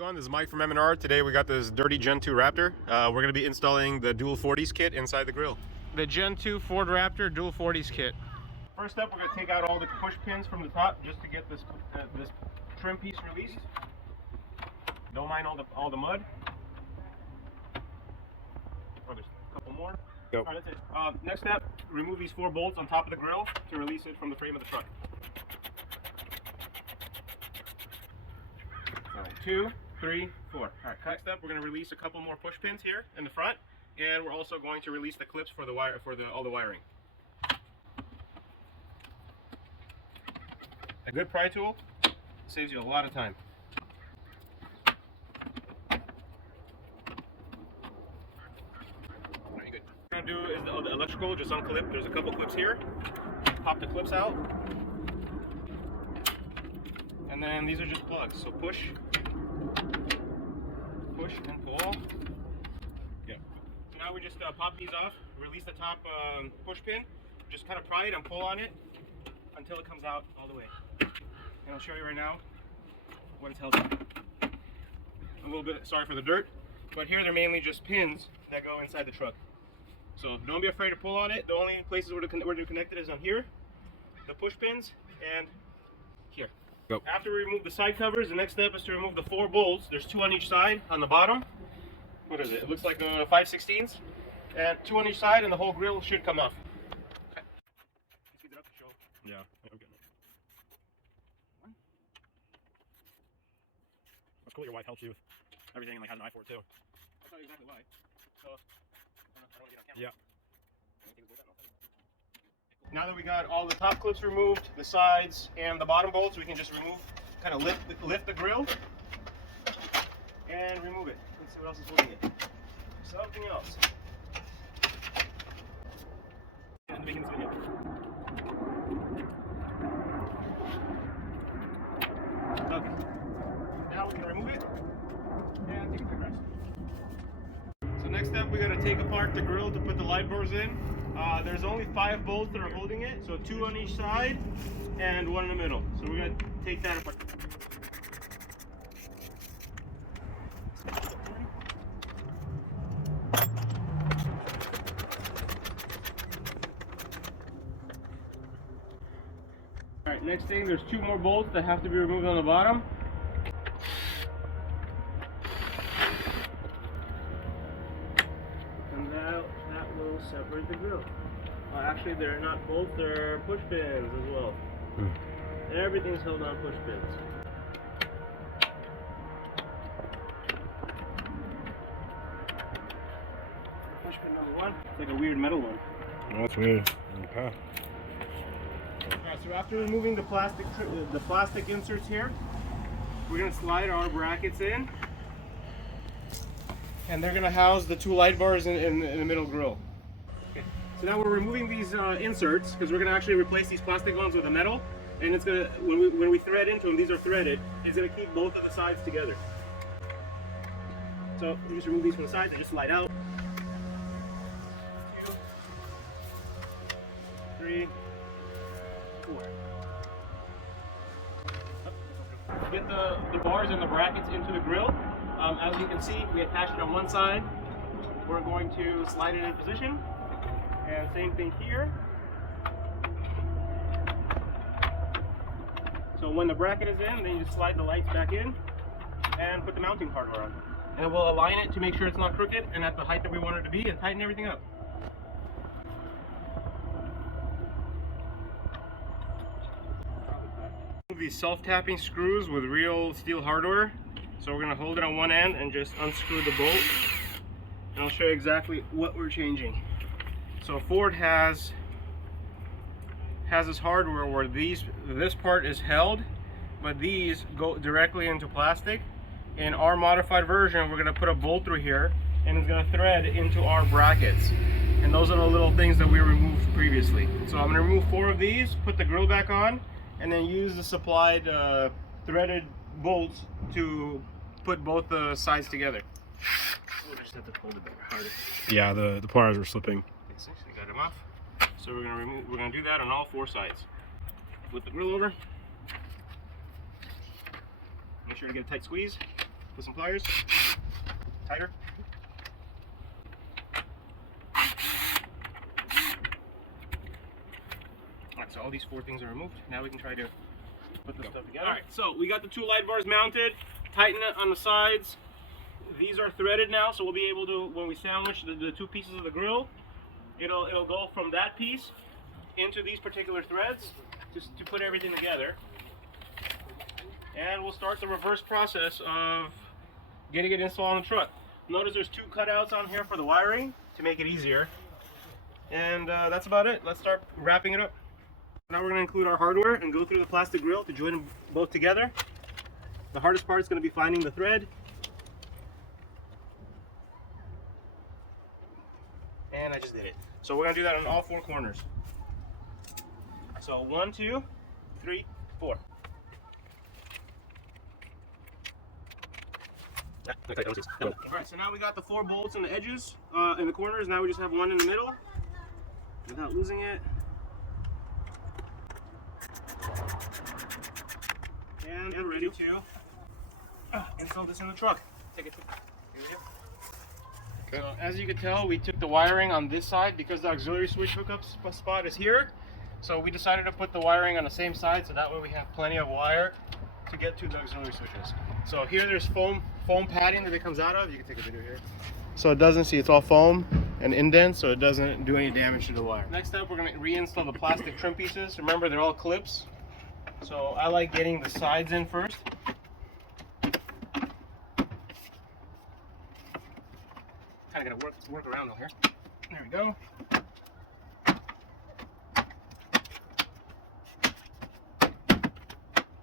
going? This is Mike from M&R. Today we got this dirty Gen 2 Raptor. We're going to be installing the dual 40s kit inside the grill. The Gen 2 Ford Raptor dual 40s kit. First up, we're going to take out all the push pins from the top just to get this trim piece released. Don't mind all the mud. Oh, there's a couple more. Go. All right, that's it. Next step, remove these 4 bolts on top of the grill to release it from the frame of the truck. So 2, 3, 4. All right, next up, we're going to release a couple more push pins here in the front, and we're also going to release the clips for the wire all the wiring. A good pry tool saves you a lot of time. Very good. What we're going to do is the electrical, just unclip. There's a couple clips here. Pop the clips out. And then these are just plugs. So push and pull. Yeah. So now we just pop these off, release the top push pin, just kind of pry it and pull on it until it comes out all the way. And I'll show you right now what it's held up. A little bit sorry for the dirt, but here they're mainly just pins that go inside the truck. So don't be afraid to pull on it. The only places where they're connected is on here, the push pins, and here. Go. After we remove the side covers, the next step is to remove the 4 bolts. There's 2 on each side on the bottom. What is it? It looks like a 5/16, and 2 on each side, and the whole grill should come off. Okay. Speed it up to show. Yeah, I'm getting it. That's cool. Your wife helps you with everything and like has an eye for it too. That's not exactly why. So I don't want to get on camera. Yeah. Now that we got all the top clips removed, the sides, and the bottom bolts, we can just remove, kind of lift the grill and remove it. Let's see what else is holding it. Something else. In the beginning of this video. Okay. Now we're going to remove it and take a quick rest. So next step, we got to take apart the grill to put the light bars in. There's only 5 bolts that are holding it, so 2 on each side and 1 in the middle. So we're going to take that apart. Alright, next thing, there's 2 more bolts that have to be removed on the bottom. And that will separate the grill. Actually, they're not bolts, they're push pins as well. Everything's held on push pins. Push pin number 1. It's like a weird metal one. Oh, that's weird. Okay. Alright, so after removing the plastic inserts here, we're going to slide our brackets in. And they're going to house the 2 light bars in the middle grill. Okay. So now we're removing these inserts because we're going to actually replace these plastic ones with a metal, and it's going to, when we thread into them, these are threaded, it's going to keep both of the sides together. So we just remove these from the sides, they just slide out. 2, 3, 4. Get the bars and the brackets into the grill. As you can see, we attached it on one side. We're going to slide it in position. And same thing here. So when the bracket is in, then you just slide the lights back in and put the mounting hardware on. And we'll align it to make sure it's not crooked and at the height that we want it to be, and tighten everything up. These self-tapping screws with real steel hardware. So we're going to hold it on one end and just unscrew the bolt. And I'll show you exactly what we're changing. So Ford has this hardware where this part is held, but these go directly into plastic. In our modified version, we're going to put a bolt through here, and it's going to thread into our brackets. And those are the little things that we removed previously. So I'm going to remove 4 of these, put the grill back on, and then use the supplied threaded bolts to put both the sides together. We'll just have to hold it harder. Yeah, the pliers were slipping. Essentially got them off. So we're gonna do that on all 4 sides. Flip the grill over. Make sure to get a tight squeeze. with some pliers. Tighter. Alright, so all these 4 things are removed. Now we can try to put this stuff together. Alright, so we got the 2 light bars mounted. Tighten it on the sides. These are threaded now, so we'll be able to, when we sandwich the 2 pieces of the grill, it'll go from that piece into these particular threads just to put everything together. And we'll start the reverse process of getting it installed on the truck. Notice there's 2 cutouts on here for the wiring to make it easier. And that's about it. Let's start wrapping it up. Now we're going to include our hardware and go through the plastic grill to join them both together. The hardest part is going to be finding the thread. And I just did it. So we're going to do that on all 4 corners. So 1, 2, 3, 4. Alright, so now we got the 4 bolts in the edges, in the corners. Now we just have 1 in the middle without losing it. And we're ready to install this in the truck. Take it. Here we go. Okay. So as you can tell, we took the wiring on this side because the auxiliary switch hookup spot is here. So we decided to put the wiring on the same side, so that way we have plenty of wire to get to the auxiliary switches. So here there's foam padding that it comes out of. You can take a video here. So it doesn't see, it's all foam and indents, so it doesn't do any damage to the wire. Next up, we're going to reinstall the plastic trim pieces. Remember, they're all clips. So I like getting the sides in first. Kind of gotta work around though here. There we go.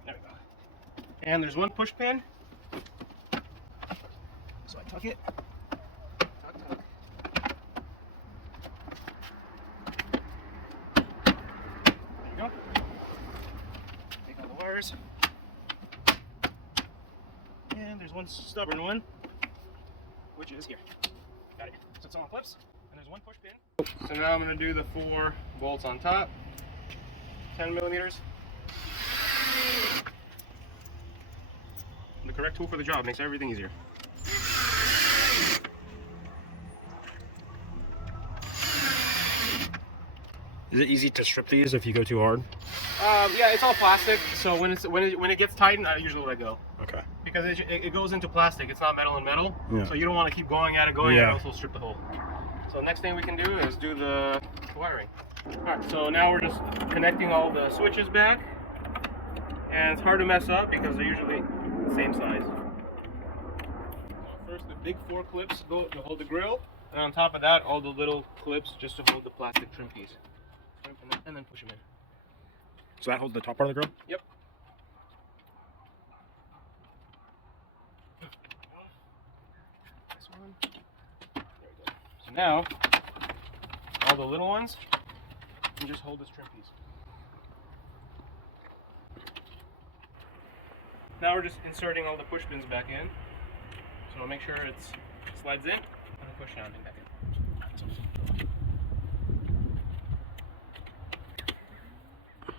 There we go. And there's 1 push pin. So I tuck it. Tuck. There you go. Take out the wires. And there's 1 stubborn one, which is here. Got it. So it's on clips, and there's 1 push pin. So now I'm going to do the 4 bolts on top, 10 millimeters. The correct tool for the job makes everything easier. Is it easy to strip these if you go too hard? Yeah, it's all plastic, so when it gets tightened, I usually let go. Okay. Because it goes into plastic, it's not metal and metal, Yeah. so you don't want to keep going at it, and also strip the hole. So next thing we can do is do the wiring. Alright, so now we're just connecting all the switches back, and it's hard to mess up because they're usually the same size. So first the big 4 clips go to hold the grill, and on top of that all the little clips just to hold the plastic trim piece. And then push them in. So that holds the top part of the grill? Yep. This one. There we go. So now, all the little ones, you just hold this trim piece. Now we're just inserting all the push pins back in. So we'll make sure it slides in, and push down and back in.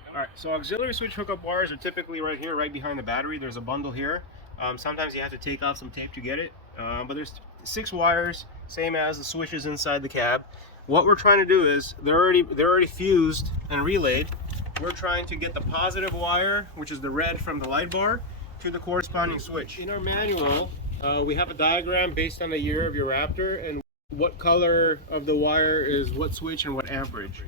Alright, so auxiliary switch hookup wires are typically right here, right behind the battery. There's a bundle here. Sometimes you have to take out some tape to get it, but there's 6 wires, same as the switches inside the cab. What we're trying to do is, they're already fused and relayed. We're trying to get the positive wire, which is the red from the light bar, to the corresponding switch. In our manual, we have a diagram based on the year of your Raptor and what color of the wire is what switch and what amperage.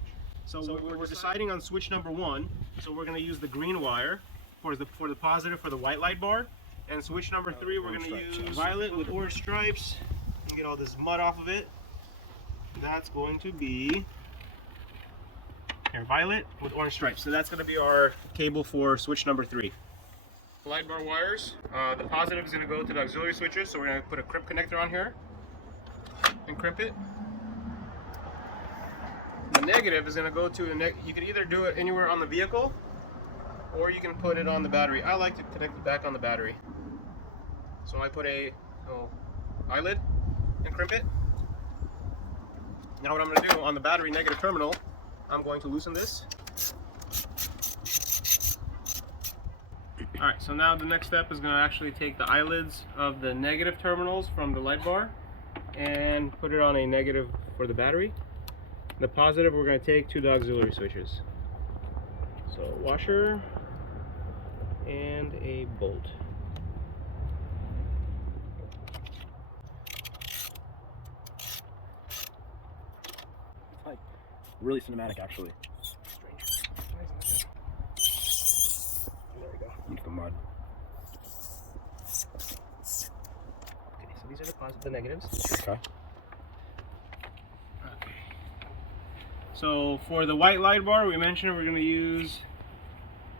So we're deciding on switch number 1, so we're going to use the green wire for the positive for the white light bar, and switch number 3 we're going to use violet with orange stripes and get all this mud off of it. That's going to be here, violet with orange stripes. So that's going to be our cable for switch number 3. Light bar wires. The positive is going to go to the auxiliary switches, so we're going to put a crimp connector on here and crimp it. The negative is going to go to you can either do it anywhere on the vehicle, or you can put it on the battery. I like to connect it back on the battery. So I put a eyelid and crimp it. Now what I'm going to do on the battery negative terminal, I'm going to loosen this. Alright, so now the next step is going to actually take the eyelids of the negative terminals from the light bar and put it on a negative for the battery. The positive we're going to take to the auxiliary switches. So washer and a bolt. It's like really cinematic actually. There we go. Into the mud. Okay, so these are the negatives. Okay. Okay. So for the white light bar, we mentioned we're going to use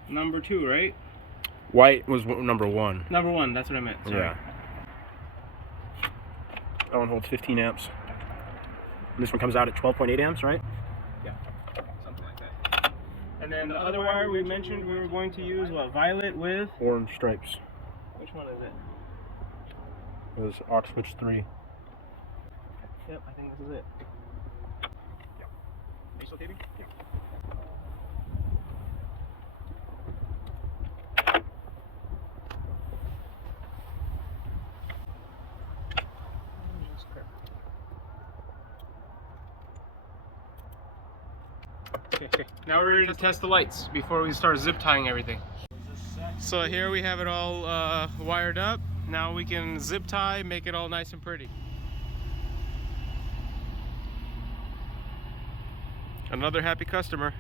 number 2, right? White was number 1. Number 1, that's what I meant. Sorry. Yeah. That one holds 15 amps. And this one comes out at 12.8 amps, right? Yeah, something like that. And then the other wire we mentioned we were going to use, what, violet with? Orange stripes. Which one is it? It was aux switch 3. Yep, I think this is it. Yep. Are you still taping? Yeah. Okay. Now we're ready to test the lights before we start zip tying everything. So here we have it all wired up. Now we can zip tie, make it all nice and pretty. Another happy customer.